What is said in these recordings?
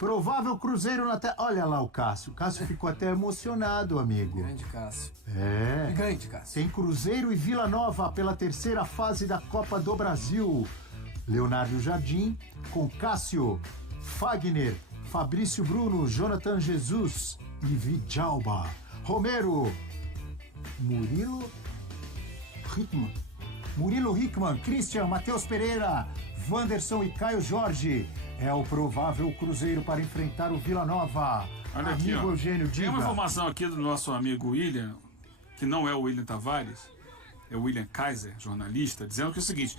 Provável Cruzeiro na tela. Olha lá o Cássio. O Cássio ficou até emocionado, amigo. Grande Cássio. É. Grande Cássio. Tem Cruzeiro e Vila Nova pela terceira fase da Copa do Brasil. Leonardo Jardim com Cássio, Fagner, Fabrício Bruno, Jonathan Jesus e Vidjalba. Romero, Murilo Hickman, Christian, Matheus Pereira, Wanderson e Caio Jorge. É o provável Cruzeiro para enfrentar o Vila Nova. Olha aqui, Amigo ó. Eugênio, diga. Tem uma informação aqui do nosso amigo William, que não é o William Tavares, é o William Kaiser, jornalista, dizendo que é o seguinte: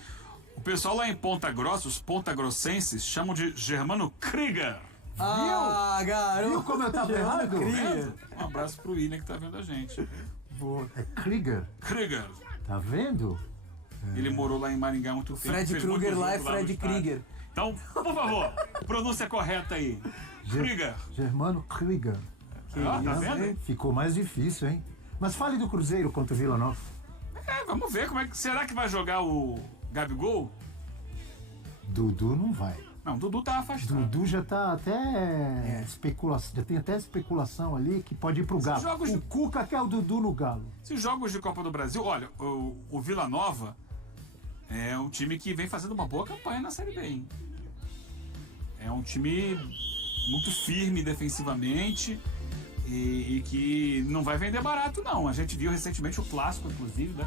o pessoal lá em Ponta Grossa, os pontagrossenses, chamam de Germano Krieger. Ah, garoto. Viu como eu tava errado? Tá vendo? Um abraço pro William que tá vendo a gente. É Krieger. Krieger. Tá vendo? Ele morou lá em Maringá há muito tempo. Fred fez Krueger muito lá é jogo no Fred estádio. Krieger. Então, por favor, pronúncia correta aí. Krieger. Germano Krieger. Ó, tá vendo? Ficou mais difícil, hein? Mas fale do Cruzeiro contra o Vila Nova. Vamos ver como é que. Será que vai jogar o Gabigol? Dudu não vai. Não, o Dudu tá afastado. Dudu já tá até especulação, já tem até especulação ali que pode ir pro Galo. jogos O de- Cuca quer o Dudu no Galo. Esses jogos de Copa do Brasil, olha, o Vila Nova é um time que vem fazendo uma boa campanha na Série B, hein? É um time muito firme defensivamente e que não vai vender barato, não. A gente viu recentemente o clássico, inclusive, né?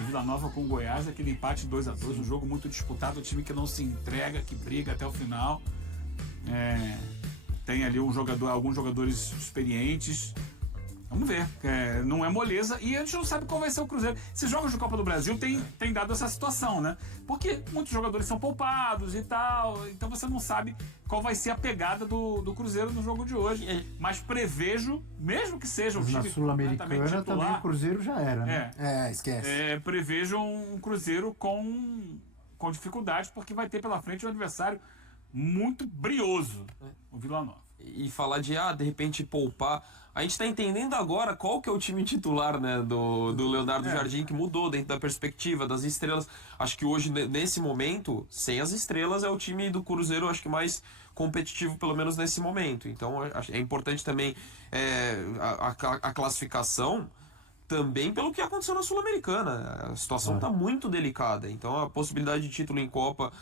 O Vila Nova com o Goiás, aquele empate 2-2, um jogo muito disputado, um time que não se entrega, que briga até o final. Tem ali alguns jogadores experientes. Vamos ver. Não é moleza e a gente não sabe qual vai ser o Cruzeiro. Esses jogos de Copa do Brasil tem dado essa situação, né? Porque muitos jogadores são poupados e tal, então você não sabe qual vai ser a pegada do Cruzeiro no jogo de hoje. Mas prevejo, mesmo que seja um Mas na time Sul-Americana completamente também o Cruzeiro já era, né? Esquece. prevejo um Cruzeiro com dificuldades, porque vai ter pela frente um adversário muito brioso, o Vila Nova. E falar de repente poupar. A gente tá entendendo agora qual que é o time titular, né, do Leonardo Jardim, que mudou dentro da perspectiva das estrelas. Acho que hoje, nesse momento, sem as estrelas, é o time do Cruzeiro, acho que mais competitivo, pelo menos nesse momento. Então, é importante também a classificação, também pelo que aconteceu na Sul-Americana. A situação está muito delicada. Então, a possibilidade de título em Copa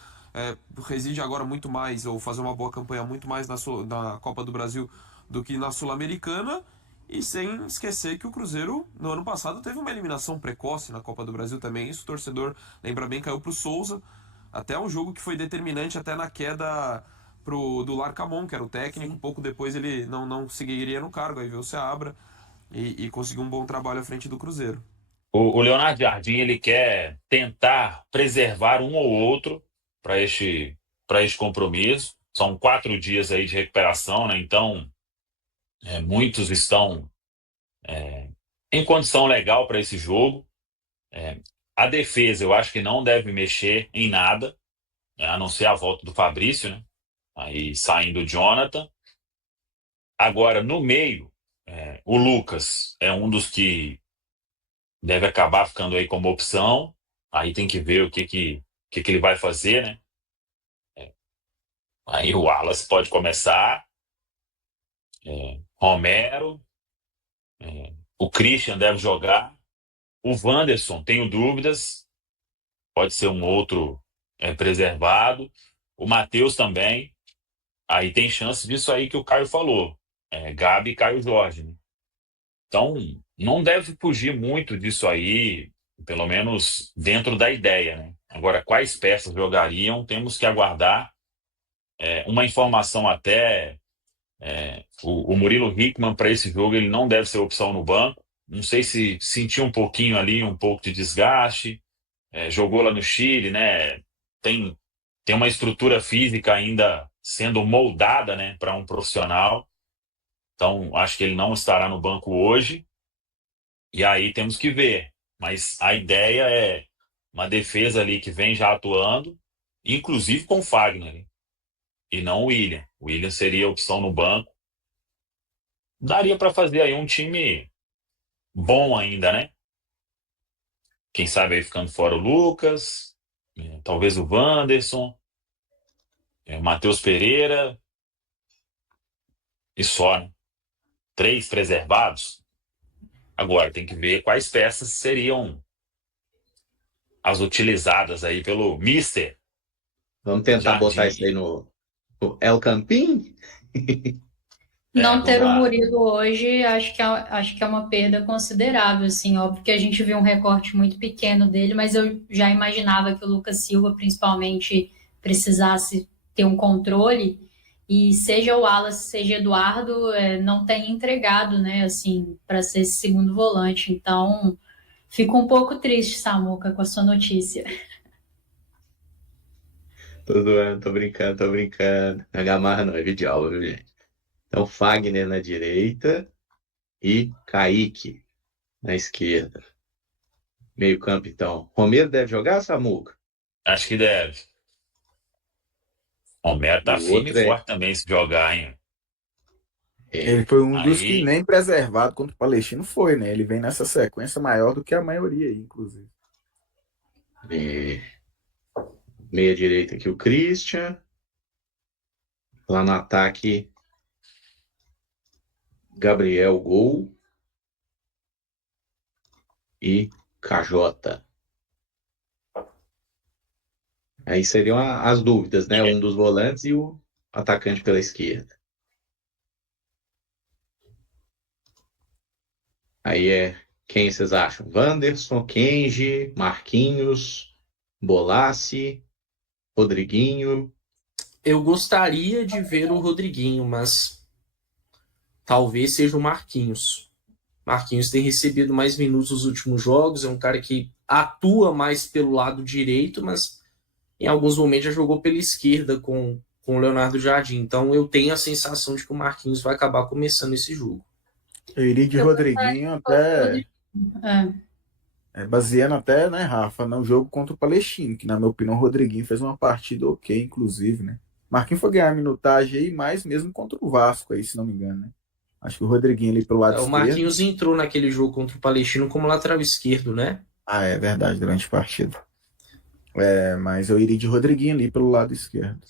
reside agora muito mais, ou fazer uma boa campanha muito mais na Copa do Brasil do que na Sul-Americana, e sem esquecer que o Cruzeiro, no ano passado, teve uma eliminação precoce na Copa do Brasil também. Isso o torcedor, lembra bem, caiu pro Souza. Até um jogo que foi determinante até na queda do Larcamon, que era o técnico. Sim. Pouco depois ele não seguiria no cargo, aí veio o Seabra e conseguiu um bom trabalho à frente do Cruzeiro. O Leonardo Jardim, ele quer tentar preservar um ou outro para este compromisso. São 4 dias aí de recuperação, né? Então, muitos estão em condição legal para esse jogo. A defesa, eu acho que não deve mexer em nada, a não ser a volta do Fabrício, né? Aí saindo o Jonathan. Agora, no meio, o Lucas é um dos que deve acabar ficando aí como opção. Aí tem que ver o que ele vai fazer, né? Aí o Wallace pode começar. Romero. O Christian deve jogar. O Wanderson, tenho dúvidas. Pode ser um outro preservado. O Matheus também. Aí tem chance disso aí que o Caio falou. Gabi e Caio Jorge, né? Então, não deve fugir muito disso aí, pelo menos dentro da ideia, né? Agora, quais peças jogariam, temos que aguardar. Uma informação até, o Murilo Hickman, para esse jogo, ele não deve ser opção no banco. Não sei se sentiu um pouquinho ali, um pouco de desgaste. Jogou lá no Chile, né? Tem uma estrutura física ainda sendo moldada, né, para um profissional. Então, acho que ele não estará no banco hoje. E aí temos que ver. Mas a ideia é uma defesa ali que vem já atuando, inclusive com o Fagner, né? E não o William. O William seria a opção no banco. Daria para fazer aí um time bom ainda, né? Quem sabe aí ficando fora o Lucas, talvez o Wanderson, o Matheus Pereira. e só, né? 3 preservados. Agora tem que ver quais peças seriam as utilizadas aí pelo Mister Vamos tentar Jardim. botar isso aí no El Campín? Não ter o vamos lá. Murilo hoje, acho que é uma perda considerável, assim, óbvio que a gente viu um recorte muito pequeno dele, mas eu já imaginava que o Lucas Silva, principalmente, precisasse ter um controle, e seja o Wallace, seja Eduardo, não tem entregado, né, assim, para ser esse segundo volante, então fico um pouco triste, Samuca, com a sua notícia. Tô zoando, tô brincando. Não agarra não, é vídeo aula, viu, gente? Então, Fagner na direita e Kaique na esquerda. Meio campo, então. Romero deve jogar, Samuca? Acho que deve. Romero tá O firme e outro é- forte também se jogar, hein? Ele foi um dos Aí- que nem preservado contra o Palestino foi, né? Ele vem nessa sequência maior do que a maioria aí, inclusive. Meia direita aqui o Christian. Lá no ataque, Gabriel Gol e KJ. Aí seriam as dúvidas, né? Um dos volantes e o atacante pela esquerda. Aí quem vocês acham? Wanderson, Kenji, Marquinhos, Bolassi, Rodriguinho. Eu gostaria de ver o Rodriguinho, mas talvez seja o Marquinhos. Marquinhos tem recebido mais minutos nos últimos jogos, é um cara que atua mais pelo lado direito, mas em alguns momentos já jogou pela esquerda com o Leonardo Jardim. Então eu tenho a sensação de que o Marquinhos vai acabar começando esse jogo. Eu iria de Rodriguinho até. Baseando até, né, Rafa, no jogo contra o Palestino, que na minha opinião o Rodriguinho fez uma partida ok, inclusive, né? Marquinhos foi ganhar minutagem aí, mais mesmo contra o Vasco aí, se não me engano, né? Acho que o Rodriguinho ali pelo lado O esquerdo. Marquinhos entrou naquele jogo contra o Palestino como lateral esquerdo, né? Ah, é verdade, durante a partida. Mas eu iria de Rodriguinho ali pelo lado esquerdo.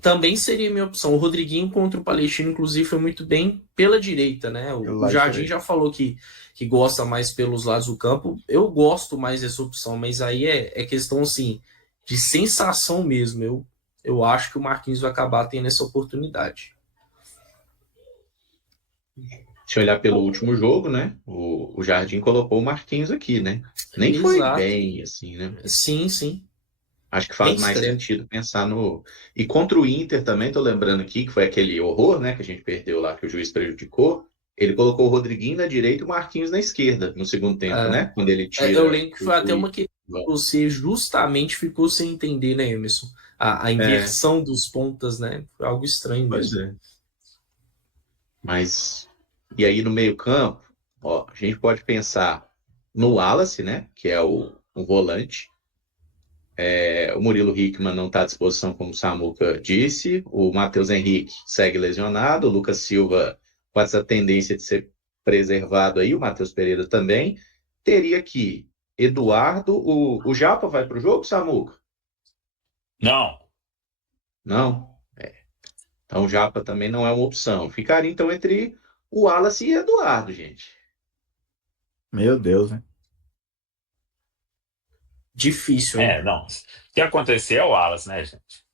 Também seria minha opção. O Rodriguinho contra o Palestino, inclusive, foi muito bem pela direita, né? Pelo O lado Jardim direito. já falou que gosta mais pelos lados do campo. Eu gosto mais dessa opção, mas aí é questão, assim, de sensação mesmo. Eu acho que o Marquinhos vai acabar tendo essa oportunidade. Se olhar pelo último jogo, né? O Jardim colocou o Marquinhos aqui, né? Nem foi Exato. bem, assim, né? Sim, sim. Acho que faz Bem mais estranho. sentido pensar no... E contra o Inter também, tô lembrando aqui, que foi aquele horror, né? Que a gente perdeu lá, que o juiz prejudicou. Ele colocou o Rodriguinho na direita e o Marquinhos na esquerda, no segundo tempo, né? Quando ele tira... Eu lembro que foi até o- uma que você justamente ficou sem entender, né, Emerson? A inversão dos pontas, né? Foi algo estranho Pois mesmo. é. Mas... E aí no meio campo, ó, a gente pode pensar no Wallace, né? Que é o volante. O Murilo Hickman não está à disposição, como o Samuca disse. O Matheus Henrique segue lesionado. O Lucas Silva com essa tendência de ser preservado aí. O Matheus Pereira também. Teria aqui Eduardo. O Japa vai para o jogo, Samuca? Não. Não? Então o Japa também não é uma opção. Ficaria então entre o Wallace e Eduardo, gente. Meu Deus, né? Difícil, hein? Não. O que acontecer é o Wallace, né, gente?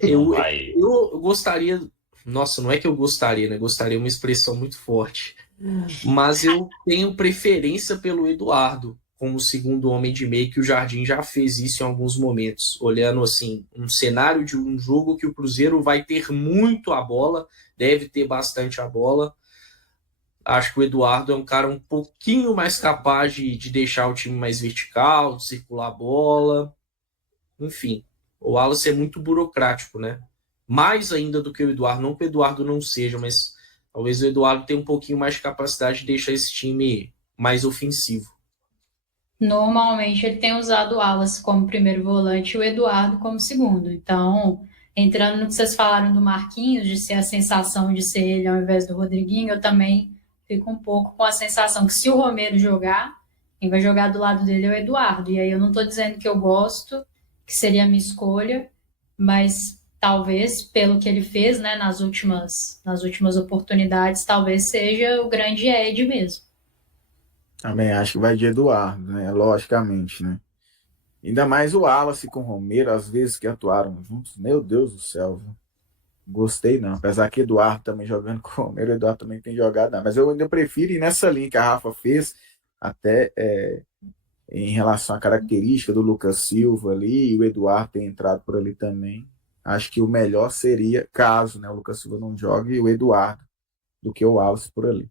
Eu, Não vai- eu gostaria. Nossa, não é que eu gostaria, né? Gostaria é uma expressão muito forte. Mas eu tenho preferência pelo Eduardo como segundo homem de meio, que o Jardim já fez isso em alguns momentos. Olhando assim, um cenário de um jogo que o Cruzeiro vai ter muito a bola, deve ter bastante a bola. Acho que o Eduardo é um cara um pouquinho mais capaz de deixar o time mais vertical, de circular a bola. Enfim, o Wallace é muito burocrático, né? Mais ainda do que o Eduardo. Não que o Eduardo não seja, mas talvez o Eduardo tenha um pouquinho mais de capacidade de deixar esse time mais ofensivo. Normalmente ele tem usado o Wallace como primeiro volante e o Eduardo como segundo. Então, entrando no que vocês falaram do Marquinhos, de ser a sensação de ser ele ao invés do Rodriguinho, eu também fico um pouco com a sensação que se o Romero jogar, quem vai jogar do lado dele é o Eduardo. E aí eu não estou dizendo que eu gosto, que seria a minha escolha, mas talvez, pelo que ele fez, né, nas últimas oportunidades, talvez seja o grande Ed mesmo. Também acho que vai de Eduardo, né? Logicamente, né? Ainda mais o Wallace com o Romero, às vezes que atuaram juntos. Meu Deus do céu, viu? Gostei não. Apesar que Eduardo também jogando com o Romero, Eduardo também tem jogado, não. Mas eu ainda prefiro ir nessa linha que a Rafa fez, até em relação à característica do Lucas Silva ali, e o Eduardo tem entrado por ali também. Acho que o melhor seria, caso, né, o Lucas Silva não jogue, o Eduardo, do que o Wallace por ali.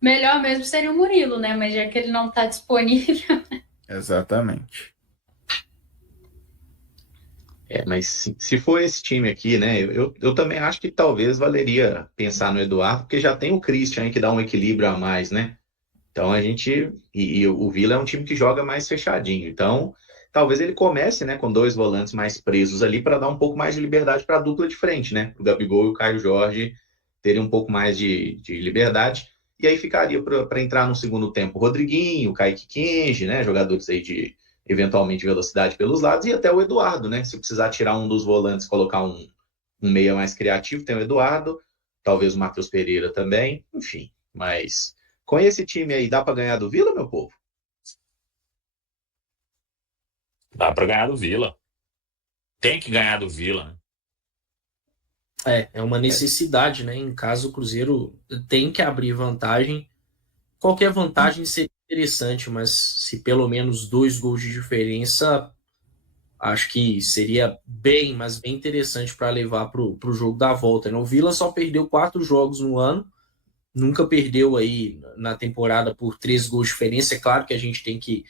Melhor mesmo seria o Murilo, né? Mas já que ele não está disponível. Exatamente. Mas se for esse time aqui, né? Eu também acho que talvez valeria pensar no Eduardo, porque já tem o Christian aí que dá um equilíbrio a mais, né? Então a gente. E o Vila é um time que joga mais fechadinho. Então, talvez ele comece, né, com 2 volantes mais presos ali para dar um pouco mais de liberdade para a dupla de frente, né? O Gabigol e o Caio Jorge terem um pouco mais de liberdade. E aí ficaria para entrar no segundo tempo o Rodriguinho, o Kaique Kenji, né? Jogadores aí de eventualmente velocidade pelos lados, e até o Eduardo, né? Se precisar tirar um dos volantes, colocar um meia mais criativo, tem o Eduardo, talvez o Matheus Pereira também, enfim. Mas com esse time aí, dá para ganhar do Vila, meu povo? Dá para ganhar do Vila. Tem que ganhar do Vila, né? É uma necessidade, né? Em caso o Cruzeiro tem que abrir vantagem. Qualquer vantagem seria interessante, mas se pelo menos 2 gols de diferença, acho que seria bem, mas bem interessante para levar para o jogo da volta, né? O Vila só perdeu 4 jogos no ano, nunca perdeu aí na temporada por 3 gols de diferença. É claro que a gente tem que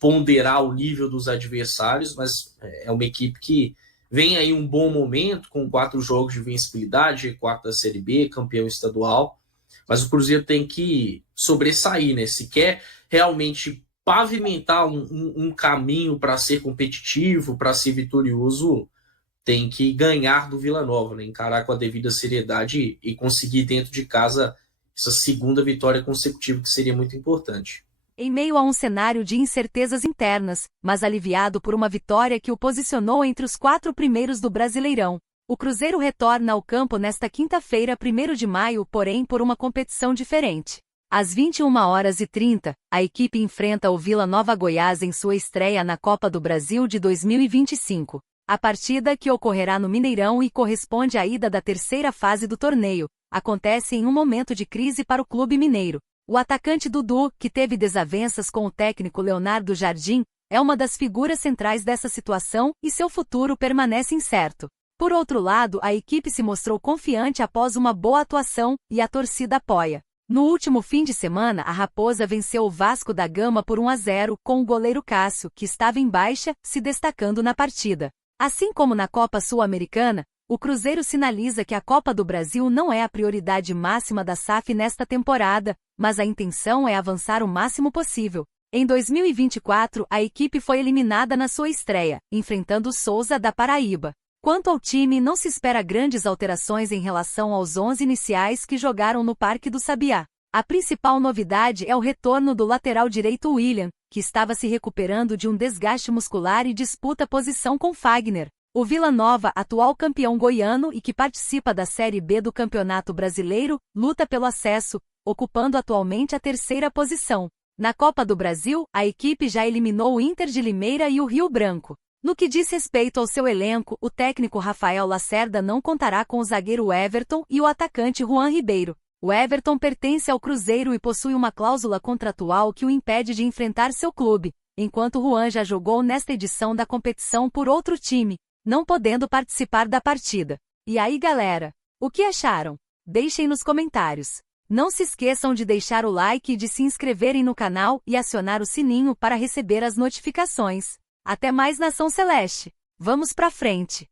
ponderar o nível dos adversários, mas é uma equipe que vem aí um bom momento, com 4 jogos de vencibilidade, G4 da Série B, campeão estadual. Mas o Cruzeiro tem que sobressair, né? Se quer realmente pavimentar um caminho para ser competitivo, para ser vitorioso, tem que ganhar do Vila Nova, né? Encarar com a devida seriedade e conseguir dentro de casa essa segunda vitória consecutiva, que seria muito importante. Em meio a um cenário de incertezas internas, mas aliviado por uma vitória que o posicionou entre os 4 primeiros do Brasileirão, o Cruzeiro retorna ao campo nesta quinta-feira, 1º de maio, porém por uma competição diferente. Às 21h30, a equipe enfrenta o Vila Nova Goiás em sua estreia na Copa do Brasil de 2025. A partida, que ocorrerá no Mineirão e corresponde à ida da 3ª fase do torneio, acontece em um momento de crise para o clube mineiro. O atacante Dudu, que teve desavenças com o técnico Leonardo Jardim, é uma das figuras centrais dessa situação e seu futuro permanece incerto. Por outro lado, a equipe se mostrou confiante após uma boa atuação e a torcida apoia. No último fim de semana, a Raposa venceu o Vasco da Gama por 1-0, com o goleiro Cássio, que estava em baixa, se destacando na partida. Assim como na Copa Sul-Americana, o Cruzeiro sinaliza que a Copa do Brasil não é a prioridade máxima da SAF nesta temporada, mas a intenção é avançar o máximo possível. Em 2024, a equipe foi eliminada na sua estreia, enfrentando o Souza da Paraíba. Quanto ao time, não se espera grandes alterações em relação aos 11 iniciais que jogaram no Parque do Sabiá. A principal novidade é o retorno do lateral direito William, que estava se recuperando de um desgaste muscular e disputa posição com Fagner. O Vila Nova, atual campeão goiano e que participa da Série B do Campeonato Brasileiro, luta pelo acesso, ocupando atualmente a 3ª posição. Na Copa do Brasil, a equipe já eliminou o Inter de Limeira e o Rio Branco. No que diz respeito ao seu elenco, o técnico Rafael Lacerda não contará com o zagueiro Everton e o atacante Juan Ribeiro. O Everton pertence ao Cruzeiro e possui uma cláusula contratual que o impede de enfrentar seu clube, enquanto Juan já jogou nesta edição da competição por outro time, não podendo participar da partida. E aí, galera? O que acharam? Deixem nos comentários. Não se esqueçam de deixar o like e de se inscreverem no canal e acionar o sininho para receber as notificações. Até mais, Nação Celeste! Vamos pra frente!